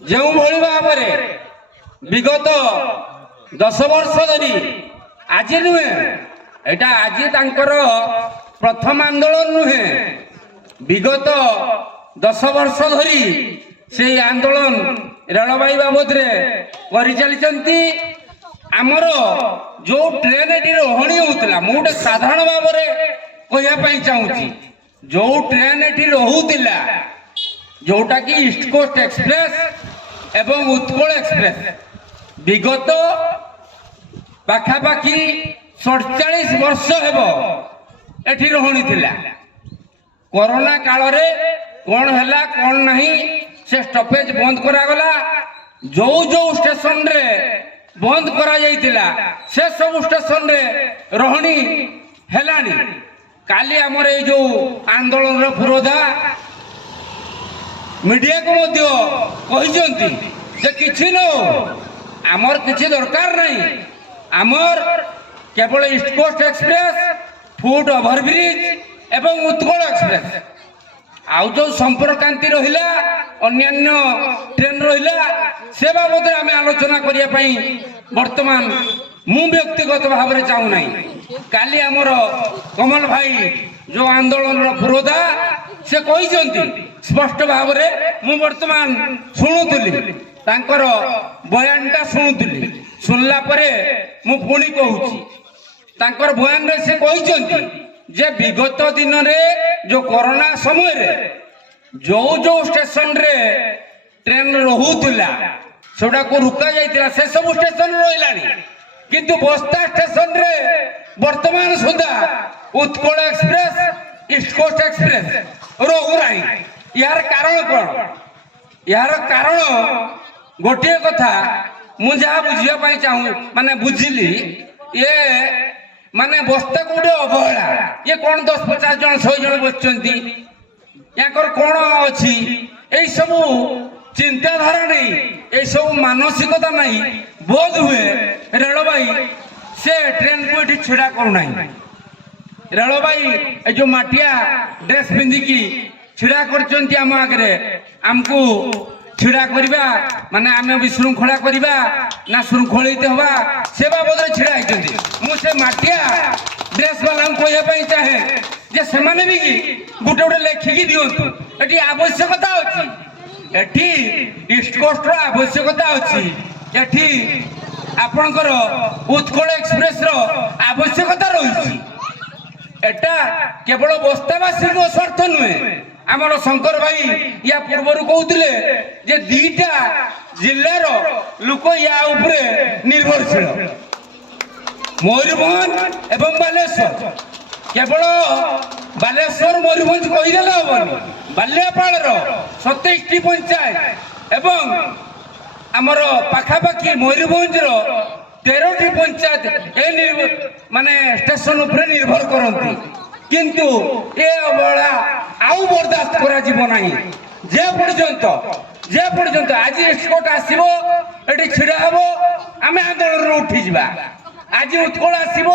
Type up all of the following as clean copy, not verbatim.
ଯେଉଁ ଭଳି ଭାବରେ ବିଗତ 10 ବର୍ଷ ଧରି ଆଜି ନୁହେଁ, ଏଟା ଆଜି ତାଙ୍କର ପ୍ରଥମ ଆନ୍ଦୋଳନ ନୁହେଁ, ବିଗତ 10 ବର୍ଷ ଧରି ସେଇ ଆନ୍ଦୋଳନ ରେଳବାଇ ବାବଦରେ କରିଚାଲିଛନ୍ତି। ଆମର ଯୋଉ ଟ୍ରେନ ଏଠି ରହଣି ହଉଥିଲା, ମୁଁ ଗୋଟେ ସାଧାରଣ ଭାବରେ କହିବା ପାଇଁ ଚାହୁଁଛି, ଯୋଉ ଟ୍ରେନ ଏଠି ରହୁଥିଲା ଯୋଉଟା କି ଇଷ୍ଟ କୋଷ୍ଟ ଏକ୍ସପ୍ରେସ ଏବଂ ଉତ୍କଳ ଏକ୍ସପ୍ରେସ ବିଗତ ପାଖାପାଖି 47 ବର୍ଷ ହେବ ଏଠି ରହଣି ଥିଲା। କରୋନା କାଳରେ କଣ ହେଲା କଣ ନାହିଁ ସେ ଷ୍ଟପେଜ ବନ୍ଦ କରାଗଲା। ଯୋଉ ଯୋଉ ଷ୍ଟେସନରେ ବନ୍ଦ କରାଯାଇଥିଲା ସେ ସବୁ ଷ୍ଟେସନରେ ରହଣି ହେଲାଣି। କାଲି ଆମର ଏଇ ଯୋଉ ଆନ୍ଦୋଳନର ପୁରୋଧା ମିଡିଆକୁ ମଧ୍ୟ କହିଛନ୍ତି ଯେ କିଛି ନୁହଁ, ଆମର କିଛି ଦରକାର ନାହିଁ, ଆମର କେବଳ ଇଷ୍ଟ କୋଷ୍ଟ ଏକ୍ସପ୍ରେସ, ଫୁଟ ଓଭରବ୍ରିଜ ଏବଂ ଉତ୍କଳ ଏକ୍ସପ୍ରେସ, ଆଉ ଯୋଉ ସମ୍ପର୍କାନ୍ତି ରହିଲା ଅନ୍ୟାନ୍ୟ ଟ୍ରେନ ରହିଲା ସେ ବାବଦରେ ଆମେ ଆଲୋଚନା କରିବା ପାଇଁ ବର୍ତ୍ତମାନ ମୁଁ ବ୍ୟକ୍ତିଗତ ଭାବରେ ଚାହୁଁନାହିଁ। କାଲି ଆମର କମଲ ଭାଇ ଯୋଉ ଆନ୍ଦୋଳନର ପୁରୋଧା ସେ କହିଛନ୍ତି ସ୍ପଷ୍ଟ ଭାବରେ, ମୁଁ ବର୍ତ୍ତମାନ ଶୁଣୁଥିଲି ତାଙ୍କର ବୟାନଟା ଶୁଣୁଥିଲି, ଶୁଣିଲା ପରେ ମୁଁ ପୁଣି କହୁଛି ତାଙ୍କର ବୟାନରେ ସେ କହିଛନ୍ତି ଯେ ବିଗତ ଦିନରେ ଯୋଉ କରୋନା ସମୟରେ ଯୋଉ ଯୋଉ ଷ୍ଟେସନରେ ଟ୍ରେନ ରହୁଥିଲା ସେଗୁଡାକୁ ରୋକା ଯାଇଥିଲା, ସେ ସବୁ ଷ୍ଟେସନ ରହିଲାଣି, କିନ୍ତୁ ବସ୍ତା ଷ୍ଟେସନରେ ବର୍ତ୍ତମାନ ସୁଦ୍ଧା ଉତ୍କଳ ଏକ୍ସପ୍ରେସ, ଇଷ୍ଟ କୋଷ୍ଟ ଏକ୍ସପ୍ରେସ ରହୁନାହିଁ। ଏହାର କାରଣ କଣ? ଏହାର କାରଣ ଗୋଟିଏ କଥା ମୁଁ ଯାହା ବୁଝିବା ପାଇଁ ଚାହୁଁ ମାନେ ବୁଝିଲି, ଇଏ ମାନେ ବସ୍ତା କୋଉଠି ଅବହେଳା, ଇଏ କଣ 10-50 ଜଣ 100 ଜଣ ବସିଛନ୍ତି, ୟାଙ୍କର କଣ ଅଛି, ଏଇ ସବୁ ଚିନ୍ତାଧାରା ନେଇ ଏଇ ସବୁ ମାନସିକତା ନାହିଁ ବୋଧ ହୁଏ ରେଳବାଇ ସେ ଟ୍ରେନକୁ ଏଠି ଛିଡା କରୁନାହିଁ। ରେଳବାଇ ଏ ଯୋଉ ମାଟିଆ ଡ୍ରେସ ପିନ୍ଧିକି ଛିଡା କରିଛନ୍ତି ଆମ ଆଗରେ, ଆମକୁ ଛିଡା କରିବା ମାନେ ଆମେ ବିଶୃଙ୍ଖଳା କରିବା ନା ଶୃଙ୍ଖଳିତ ହବା ସେ ବାବଦରେ ଛିଡା ହେଇଛନ୍ତି। ମୁଁ ସେ ମାଟିଆ ଡ୍ରେସ ବାଲାଙ୍କୁ କହିବା ପାଇଁ ଚାହେଁ ଯେ ସେମାନେ ବି ଗୋଟେ ଗୋଟେ ଲେଖିକି ଦିଅନ୍ତୁ, ଏଠି ଆବଶ୍ୟକତା ଅଛି, ଏଠି ଇଷ୍ଟ କୋଷ୍ଟର ଆବଶ୍ୟକତା ଅଛି, ଏଠି ଆପଣଙ୍କର ଉତ୍କଳ ଏକ୍ସପ୍ରେସର ଆବଶ୍ୟକତା ରହିଛି। ଏଟା କେବଳ ବସ୍ତାବାସୀଙ୍କ ସ୍ୱାର୍ଥ ନୁହେଁ। ଆମର ଶଙ୍କର ଭାଇ ୟା ପୂର୍ବରୁ କହୁଥିଲେ ଯେ 2ଟା ଜିଲ୍ଲାର ଲୋକ ୟା ଉପରେ ନିର୍ଭରଶୀଳ, ମୟୂରଭଞ୍ଜ ଏବଂ ବାଲେଶ୍ୱର। କେବଳ ବାଲେଶ୍ୱର ମୟୂରଭଞ୍ଜ କହିଦେଲେ ହବନି, ବାଲିଆପାଳର 27ଟି ପଞ୍ଚାୟତ ଏବଂ ଆମର ପାଖାପାଖି ମୟୂରଭଞ୍ଜର 13ଟି ପଞ୍ଚାୟତ ଏ ମାନେ ଷ୍ଟେସନ ଉପରେ ନିର୍ଭର କରନ୍ତି, କିନ୍ତୁ ଏ ଅବହେଳା ଆଉ ବରଦାସ୍ତ କରାଯିବ ନାହିଁ। ଯେ ପର୍ଯ୍ୟନ୍ତ ଆଜି ଏକ୍ସପୋର୍ଟ ଆସିବ ଏଠି ଛିଡା ହବ ଆମେ ଆନ୍ଦୋଳନରୁ ଉଠିଯିବା, ଆଜି ଉତ୍କଳ ଆସିବ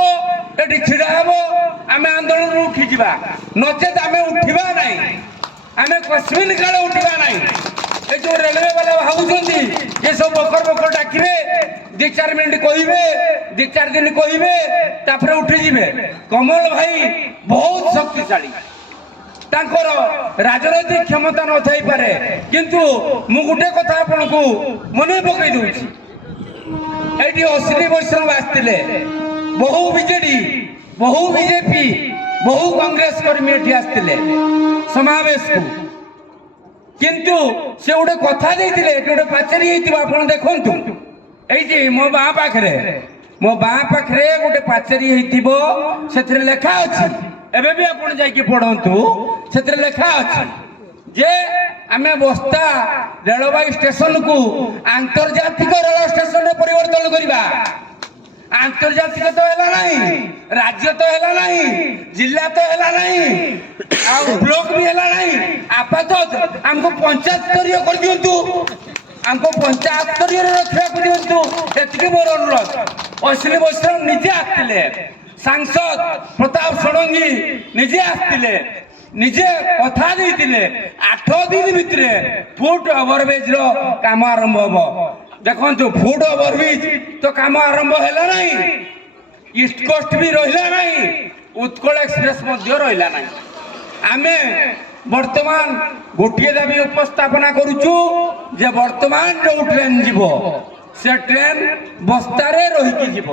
ଏଠି ଛିଡା ହବ ଆମେ ଆନ୍ଦୋଳନରୁ ଉଠିଯିବା, ନଚେତ ଆମେ ଉଠିବା ନାହିଁ, ଆମେ କଶ୍ମୀର କାଳେ ଉଠିବା ନାହିଁ। ଏ ଯୋଉ ରେଲୱେ ବାଲା ଭାବୁଛନ୍ତି ଏ ସବୁ ବକର ଡାକିବେ, 2-4 ମିନିଟ କହିବେ, 2-4 ଦିନ କହିବେ, ତାପରେ ଉଠିଯିବେ। କମଲ ଭାଇ ବହୁତ ଶକ୍ତିଶାଳୀ, ତାଙ୍କର ରାଜନୈତିକ କ୍ଷମତା ନଥାଇପାରେ, କିନ୍ତୁ ମୁଁ ଗୋଟେ କଥା ଆପଣଙ୍କୁ ମନେ ପକେଇ ଦଉଛି, ଏଇଠି ଅଶ୍ବିନୀ ବୈଷ୍ଣବ ଆସିଥିଲେ, ବହୁ ବିଜେଡି, ବହୁ ବିଜେପି, ବହୁ କଂଗ୍ରେସ କର୍ମୀ ଏଠି ଆସିଥିଲେ ସମାବେଶକୁ, କିନ୍ତୁ ସେ ଗୋଟେ କଥା ଦେଇଥିଲେ, ଏଠି ଗୋଟେ ପାଚେରୀ ହେଇଥିବ ଆପଣ ଦେଖନ୍ତୁ, এইটি ମୋ ବାଁ ପାଖରେ ଗୋଟେ ପାଚେରୀ ହେଇଥିବ, ସେଥିରେ ଲେଖା ଅଛି, ଏବେ ବି ଆପଣ ଯାଇକି ପଢନ୍ତୁ, ସେଥିରେ ଲେଖା ଅଛି ଯେ ଆମେ ବସ୍ତା ରେଳବାଇ ଷ୍ଟେସନକୁ ଆନ୍ତର୍ଜାତିକ ରେଳ ଷ୍ଟେସନରେ ପରିବର୍ତ୍ତନ କରିବା। ଆନ୍ତର୍ଜାତିକ ତ ହେଲା ନାହିଁ, ରାଜ୍ୟ ତ ହେଲା ନାହିଁ, ଜିଲ୍ଲା ତ ହେଲା ନାହିଁ, ଆଉ ବ୍ଲକ ବି ହେଲା ନାହିଁ, ଆପାତତଃ ଆମକୁ ପଞ୍ଚାୟତ ସ୍ତରୀୟ କରିଦିଅନ୍ତୁ, ଆମକୁ ପଞ୍ଚାୟତ ସ୍ତରୀୟରେ ରଖିବାକୁ ଦିଅନ୍ତୁ, ଏତିକି ମୋର ଅନୁରୋଧ। ଅଶ୍ବିନୀ ବୈଷ୍ଣବ ନିଜେ ଆସିଥିଲେ, ସାଂସଦ ପ୍ରତାପ ଷଡଙ୍ଗୀ ନିଜେ ଆସିଥିଲେ, ନିଜେ କଥା ଦେଇଥିଲେ 8 ଦିନ ଭିତରେ ଫୁଟ ଓଭରବ୍ରିଜର କାମ ଆରମ୍ଭ ହବ। ଦେଖନ୍ତୁ ଫୁଟ ଓଭରବ୍ରିଜ ତ କାମ ଆରମ୍ଭ ହେଲା ନାହିଁ, ଇଷ୍ଟ କୋଷ୍ଟ ବି ରହିଲା ନାହିଁ, ଉତ୍କଳ ଏକ୍ସପ୍ରେସ ମଧ୍ୟ ରହିଲା ନାହିଁ। ଆମେ ବର୍ତ୍ତମାନ ଗୋଟିଏ ଦାବି ଉପସ୍ଥାପନା କରୁଛୁ ଯେ ବର୍ତ୍ତମାନ ଯୋଉ ଟ୍ରେନ ଯିବ ସେ ଟ୍ରେନ ବସ୍ତାରେ ରହିକି ଯିବ।